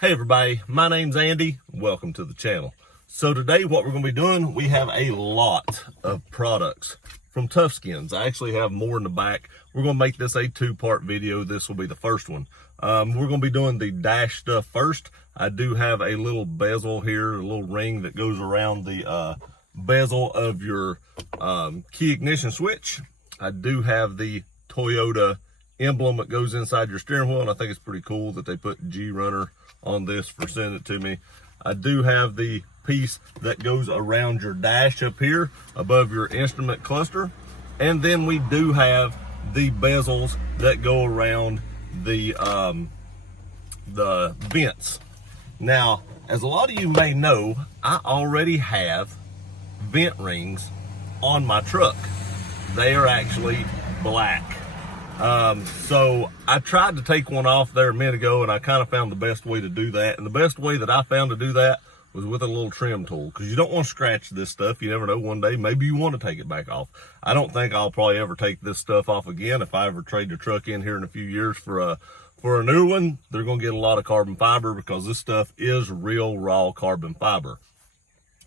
Hey everybody, my name's Andy. Welcome to the channel. So today what we're going to be doing, we have a lot of products from TUFSKINZ. I actually have more in the back. We're going to make this a two-part video. This will be the first one. We're going to be doing the dash stuff first. I do have a little bezel here, a little ring that goes around the bezel of your key ignition switch. I do have the Toyota emblem that goes inside your steering wheel, and I think it's pretty cool that they put G Runner on this for sending it to me. I do have the piece that goes around your dash up here above your instrument cluster, and then we do have the bezels that go around the vents. Now, as a lot of you may know, I already have vent rings on my truck. They are actually black. So I tried to take one off there a minute ago, and I kind of found the best way to do that. And the best way that I found to do that was with a little trim tool, because you don't want to scratch this stuff. You never know, one day maybe you want to take it back off. I don't think I'll probably ever take this stuff off again. If I ever trade the truck in here in a few years for a new one, they're going to get a lot of carbon fiber, because this stuff is real raw carbon fiber.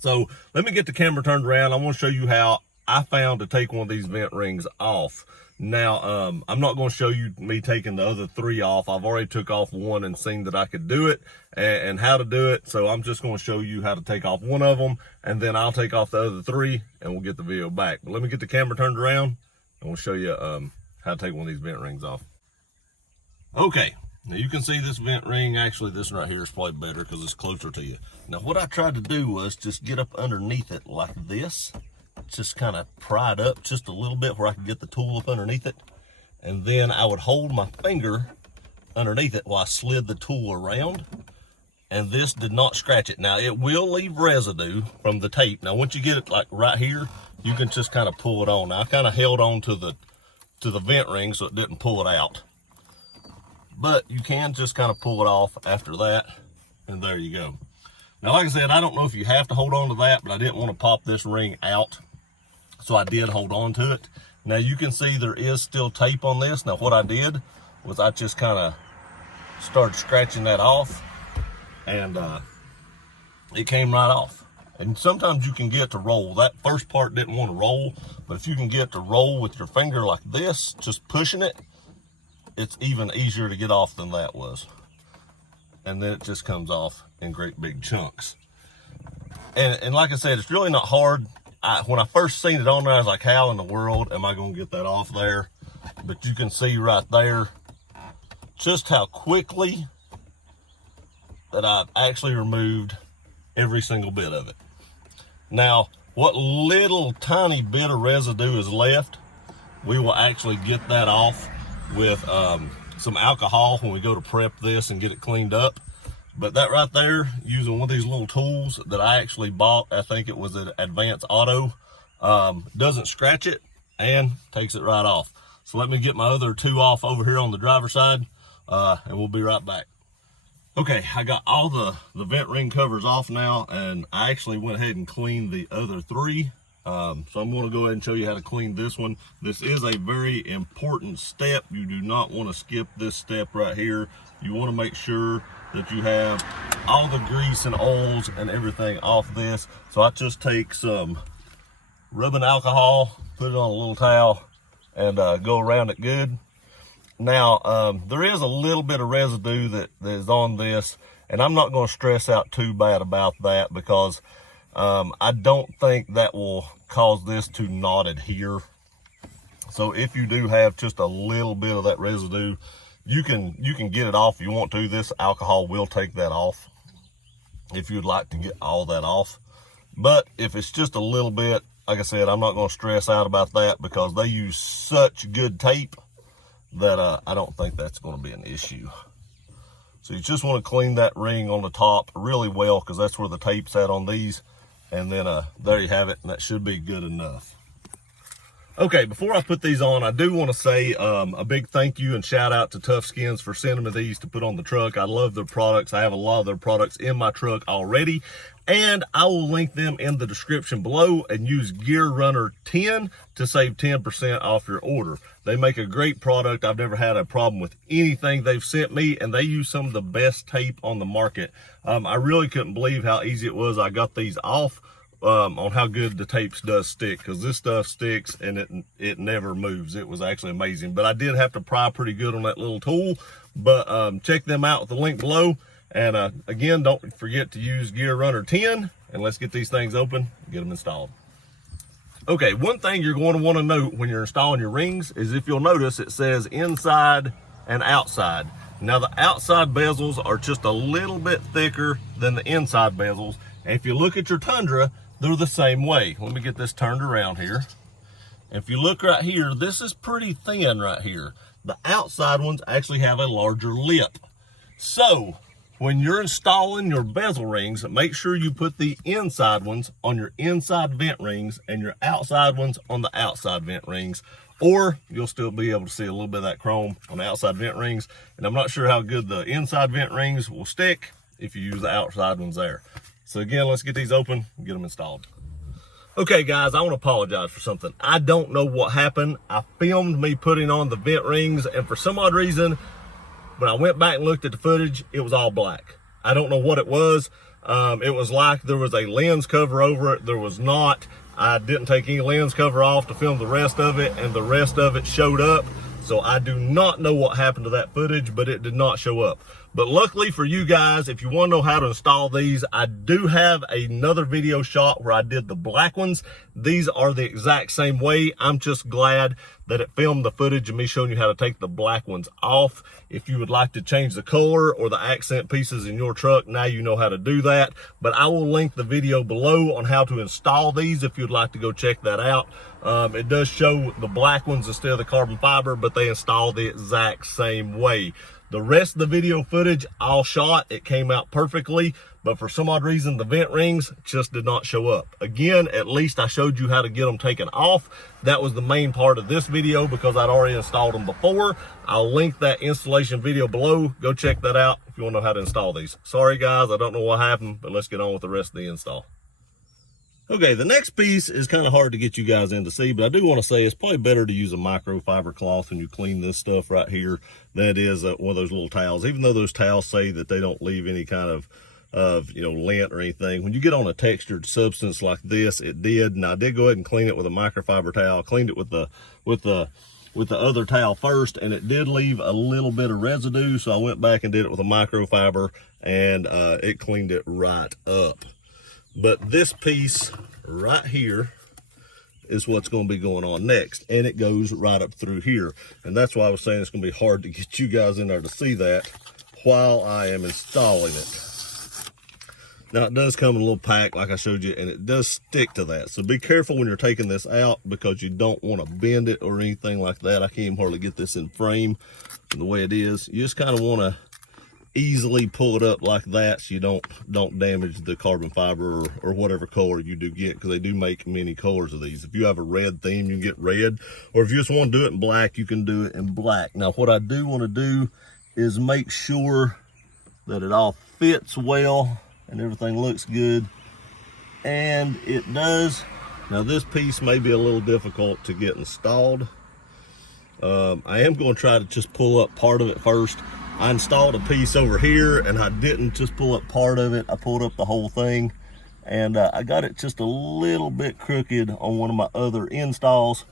So let me get the camera turned around. I want to show you how I found to take one of these vent rings off. Now, I'm not going to show you me taking the other three off. I've already took off one and seen that I could do it and how to do it. So I'm just going to show you how to take off one of them, and then I'll take off the other three and we'll get the video back. But let me get the camera turned around and we'll show you how to take one of these vent rings off. Okay, now you can see this vent ring. Actually, this one right here is probably better because it's closer to you. Now, what I tried to do was just get up underneath it like this. Just kind of pry it up just a little bit where I can get the tool up underneath it. And then I would hold my finger underneath it while I slid the tool around. And this did not scratch it. Now, it will leave residue from the tape. Now, once you get it like right here, you can just kind of pull it on. Now, I kind of held on to the vent ring so it didn't pull it out. But you can just kind of pull it off after that. And there you go. Now, like I said, I don't know if you have to hold on to that, but I didn't want to pop this ring out. So I did hold on to it. Now you can see there is still tape on this. Now what I did was I just kind of started scratching that off, and it came right off. And sometimes you can get it to roll. That first part didn't want to roll, but if you can get it to roll with your finger like this, just pushing it, it's even easier to get off than that was. And then it just comes off in great big chunks. And like I said, it's really not hard. When I first seen it on there, I was like, how in the world am I going to get that off there? But you can see right there just how quickly that I've actually removed every single bit of it. Now, what little tiny bit of residue is left, we will actually get that off with some alcohol when we go to prep this and get it cleaned up. But that right there, using one of these little tools that I actually bought, I think it was at Advanced Auto, doesn't scratch it and takes it right off. So let me get my other two off over here on the driver's side, and we'll be right back. Okay, I got all the vent ring covers off now, and I actually went ahead and cleaned the other three. So I'm going to go ahead and show you how to clean this one. This is a very important step. You do not want to skip this step right here. You want to make sure that you have all the grease and oils and everything off this. So I just take some rubbing alcohol, put it on a little towel, and go around it good. Now, there is a little bit of residue that is on this, and I'm not going to stress out too bad about that, because I don't think that will cause this to not adhere. So if you do have just a little bit of that residue, you can get it off if you want to. This alcohol will take that off if you'd like to get all that off. But if it's just a little bit, like I said, I'm not going to stress out about that, because they use such good tape that I don't think that's going to be an issue. So you just want to clean that ring on the top really well, because that's where the tape's at on these. And then there you have it, and that should be good enough. Okay, before I put these on, I do want to say a big thank you and shout out to TUFSKINZ for sending me these to put on the truck. I love their products. I have a lot of their products in my truck already, and I will link them in the description below, and use Gear Runner 10 to save 10% off your order. They make a great product. I've never had a problem with anything they've sent me, and they use some of the best tape on the market. I really couldn't believe how easy it was. I got these off on how good the tapes does stick, because this stuff sticks and it never moves. It was actually amazing, but I did have to pry pretty good on that little tool. But check them out with the link below, and again, don't forget to use Gear Runner 10, and let's get these things open and get them installed. Okay, one thing you're going to want to note when you're installing your rings is, if you'll notice, it says inside and outside. Now the outside bezels are just a little bit thicker than the inside bezels, and if you look at your Tundra, they're the same way. Let me get this turned around here. If you look right here, this is pretty thin right here. The outside ones actually have a larger lip. So when you're installing your bezel rings, make sure you put the inside ones on your inside vent rings and your outside ones on the outside vent rings, or you'll still be able to see a little bit of that chrome on the outside vent rings. And I'm not sure how good the inside vent rings will stick if you use the outside ones there. So again, let's get these open and get them installed. Okay guys, I want to apologize for something. I don't know what happened. I filmed me putting on the vent rings, and for some odd reason, when I went back and looked at the footage, it was all black. I don't know what it was. It was like there was a lens cover over it. There was not. I didn't take any lens cover off to film the rest of it, and the rest of it showed up. So I do not know what happened to that footage, but it did not show up. But luckily for you guys, if you want to know how to install these, I do have another video shot where I did the black ones. These are the exact same way. I'm just glad that it filmed the footage of me showing you how to take the black ones off. If you would like to change the color or the accent pieces in your truck, now you know how to do that. But I will link the video below on how to install these if you'd like to go check that out. It does show the black ones instead of the carbon fiber, but they install the exact same way. The rest of the video footage all shot, it came out perfectly, but for some odd reason, the vent rings just did not show up. Again, at least I showed you how to get them taken off. That was the main part of this video because I'd already installed them before. I'll link that installation video below. Go check that out if you want to know how to install these. Sorry guys, I don't know what happened, but let's get on with the rest of the install. Okay, the next piece is kind of hard to get you guys in to see, but I do want to say it's probably better to use a microfiber cloth when you clean this stuff right here than it is one of those little towels. Even though those towels say that they don't leave any kind of lint or anything, when you get on a textured substance like this, it did. And I did go ahead and clean it with a microfiber towel. I cleaned it with the other towel first, and it did leave a little bit of residue, so I went back and did it with a microfiber, and it cleaned it right up. But this piece right here is what's going to be going on next, and it goes right up through here. And that's why I was saying it's going to be hard to get you guys in there to see that while I am installing it. Now it does come in a little pack like I showed you, and it does stick to that. So be careful when you're taking this out, because you don't want to bend it or anything like that. I can't even hardly get this in frame the way it is. You just kind of want to easily pull it up like that so you don't damage the carbon fiber or whatever color you do get, because they do make many colors of these. If you have a red theme, you can get red, or if you just want to do it in black, you can do it in black. Now what I do want to do is make sure that it all fits well and everything looks good, and it does. Now this piece may be a little difficult to get installed. I am going to try to just pull up part of it first. I installed a piece over here, and I didn't just pull up part of it. I pulled up the whole thing, and I got it just a little bit crooked on one of my other installs.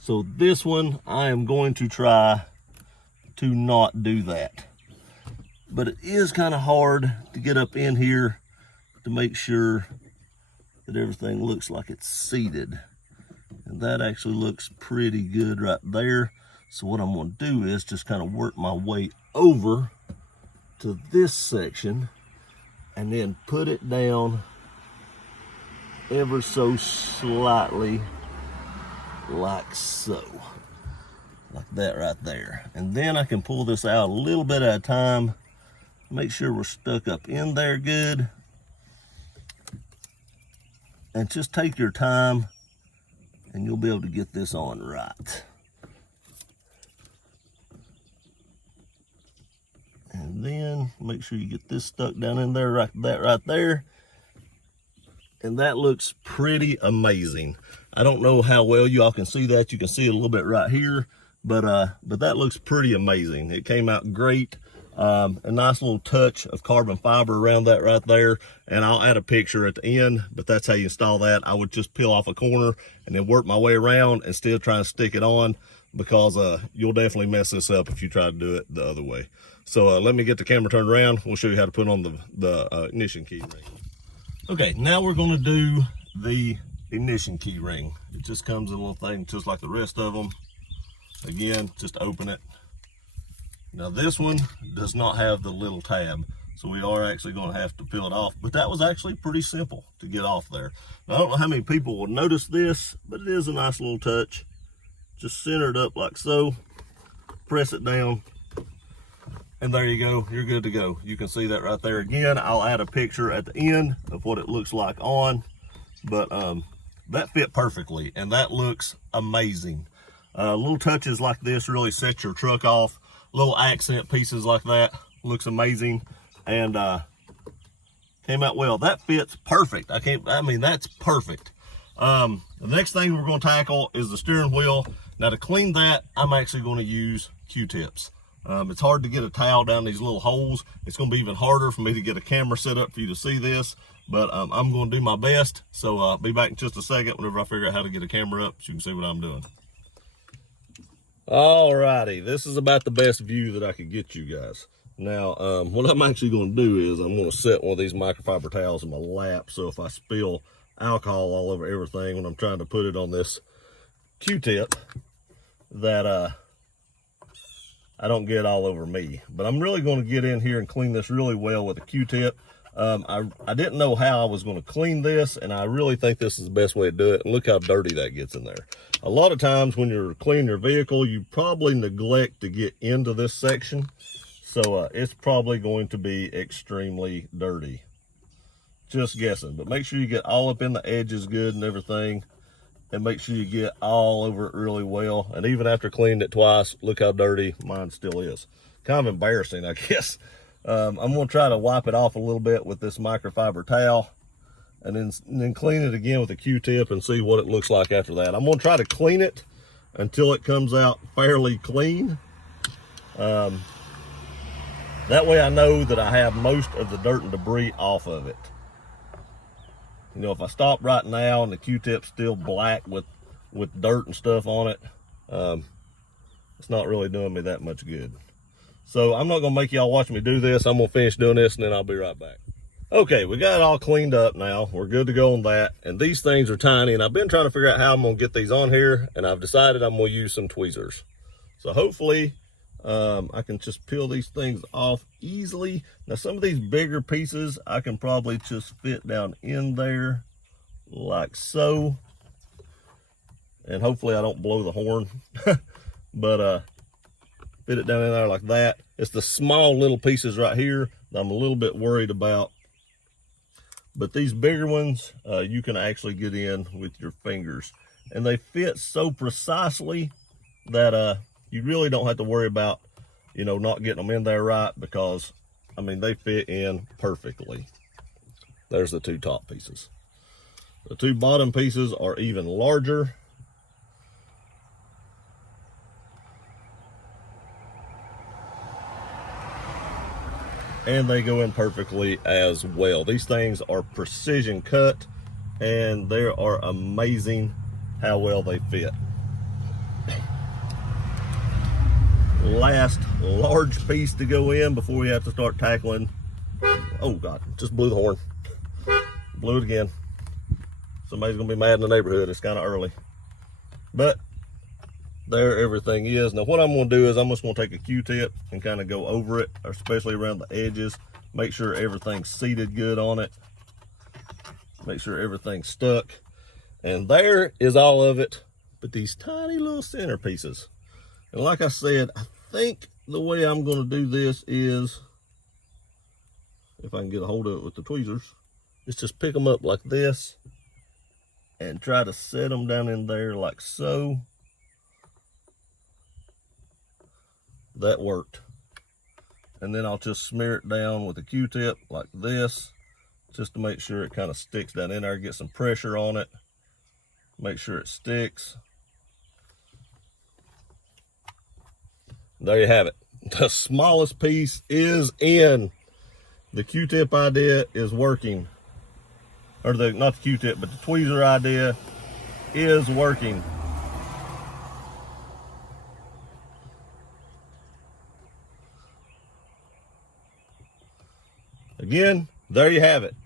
So this one, I am going to try to not do that. But it is kind of hard to get up in here to make sure that everything looks like it's seated. And that actually looks pretty good right there. So what I'm going to do is just kind of work my way over to this section and then put it down ever so slightly, like so. Like that right there. And then I can pull this out a little bit at a time, make sure we're stuck up in there good. And just take your time and you'll be able to get this on right. And then make sure you get this stuck down in there, right there. And that looks pretty amazing. I don't know how well you all can see that. You can see it a little bit right here, but that looks pretty amazing. It came out great. A nice little touch of carbon fiber around that right there. And I'll add a picture at the end, but that's how you install that. I would just peel off a corner and then work my way around and still try to stick it on, because you'll definitely mess this up if you try to do it the other way. So let me get the camera turned around. We'll show you how to put on the ignition key ring. Okay, now we're gonna do the ignition key ring. It just comes in a little thing just like the rest of them. Again, just open it. Now this one does not have the little tab, so we are actually gonna have to peel it off, but that was actually pretty simple to get off there. Now, I don't know how many people will notice this, but it is a nice little touch. Just center it up like so, press it down, and there you go, you're good to go. You can see that right there. Again, I'll add a picture at the end of what it looks like on, but that fit perfectly, and that looks amazing. Little touches like this really set your truck off. Little accent pieces like that looks amazing, and came out well. That fits perfect. I mean, that's perfect. The next thing we're going to tackle is the steering wheel. Now to clean that, I'm actually going to use Q-tips. It's hard to get a towel down these little holes. It's going to be even harder for me to get a camera set up for you to see this, but I'm going to do my best. So I'll be back in just a second whenever I figure out how to get a camera up so you can see what I'm doing. Alrighty, this is about the best view that I could get you guys. Now, what I'm actually going to do is I'm going to set one of these microfiber towels in my lap, so if I spill alcohol all over everything when I'm trying to put it on this Q-tip, that I don't get all over me. But I'm really going to get in here and clean this really well with a Q-tip. I didn't know how I was going to clean this, and I really think this is the best way to do it. And look how dirty that gets in there. A lot of times when you're cleaning your vehicle, you probably neglect to get into this section. So it's probably going to be extremely dirty. Just guessing, but make sure you get all up in the edges good and everything, and make sure you get all over it really well. And even after cleaning it twice, look how dirty mine still is. Kind of embarrassing, I guess. I'm going to try to wipe it off a little bit with this microfiber towel, and then clean it again with a Q-tip and see what it looks like after that. I'm going to try to clean it until it comes out fairly clean. That way I know that I have most of the dirt and debris off of it. You know, if I stop right now and the Q-tip's still black with dirt and stuff on it, it's not really doing me that much good. So I'm not gonna make y'all watch me do this. I'm gonna finish doing this and then I'll be right back. Okay, we got it all cleaned up now. We're good to go on that. And these things are tiny, and I've been trying to figure out how I'm gonna get these on here, and I've decided I'm gonna use some tweezers. So hopefully I can just peel these things off easily. Now some of these bigger pieces I can probably just fit down in there like so, and hopefully I don't blow the horn. But fit it down in there like that. It's the small little pieces right here that I'm a little bit worried about, but these bigger ones you can actually get in with your fingers, and they fit so precisely that you really don't have to worry about, you know, not getting them in there right, because I mean, they fit in perfectly. There's the two top pieces. The two bottom pieces are even larger. And they go in perfectly as well. These things are precision cut, and they are amazing how well they fit. Last large piece to go in before we have to start tackling. Oh God, just blew the horn. Blew it again. Somebody's gonna be mad in the neighborhood. It's kind of early, but there everything is. Now what I'm gonna do is I'm just gonna take a Q-tip and kind of go over it, especially around the edges. Make sure everything's seated good on it. Make sure everything's stuck. And there is all of it, but these tiny little center pieces. And like I said, I think the way I'm gonna do this is, if I can get a hold of it with the tweezers, is just pick them up like this and try to set them down in there like so. That worked. And then I'll just smear it down with a Q-tip like this, just to make sure it kind of sticks down in there. Get some pressure on it, make sure it sticks. There you have it. The smallest piece is in. The Q-tip idea is working. Or not the Q-tip, but the tweezer idea is working. Again, there you have it.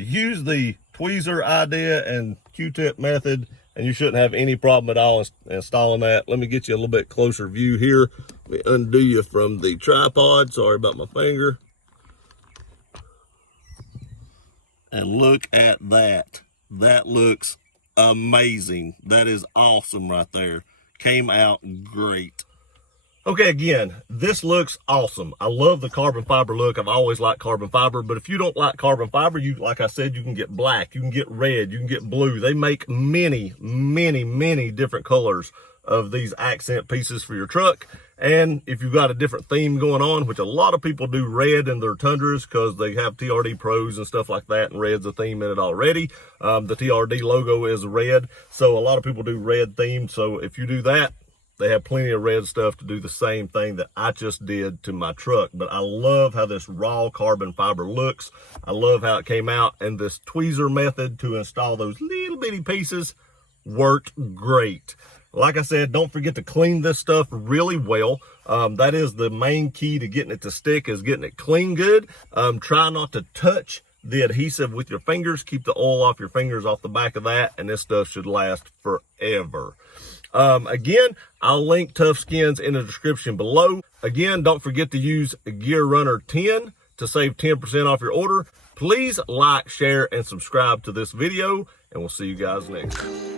Use the tweezer idea and Q-tip method, and you shouldn't have any problem at all installing that. Let me get you a little bit closer view here. Let me undo you from the tripod. Sorry about my finger. And look at that. That looks amazing. That is awesome right there. Came out great. Okay, again, this looks awesome. I love the carbon fiber look. I've always liked carbon fiber, but if you don't like carbon fiber, like I said, you can get black, you can get red, you can get blue. They make many, many, many different colors of these accent pieces for your truck. And if you've got a different theme going on, which a lot of people do red in their Tundras because they have TRD Pros and stuff like that, and red's a theme in it already. The TRD logo is red, so a lot of people do red theme. So if you do that, they have plenty of red stuff to do the same thing that I just did to my truck. But I love how this raw carbon fiber looks. I love how it came out. And this tweezer method to install those little bitty pieces worked great. Like I said, don't forget to clean this stuff really well. That is the main key to getting it to stick, is getting it clean good. Try not to touch the adhesive with your fingers. Keep the oil off your fingers, off the back of that, and this stuff should last forever. Again, I'll link TUFSKINZ in the description below. Again, don't forget to use Gear Runner 10 to save 10% off your order. Please like, share, and subscribe to this video, and we'll see you guys next time.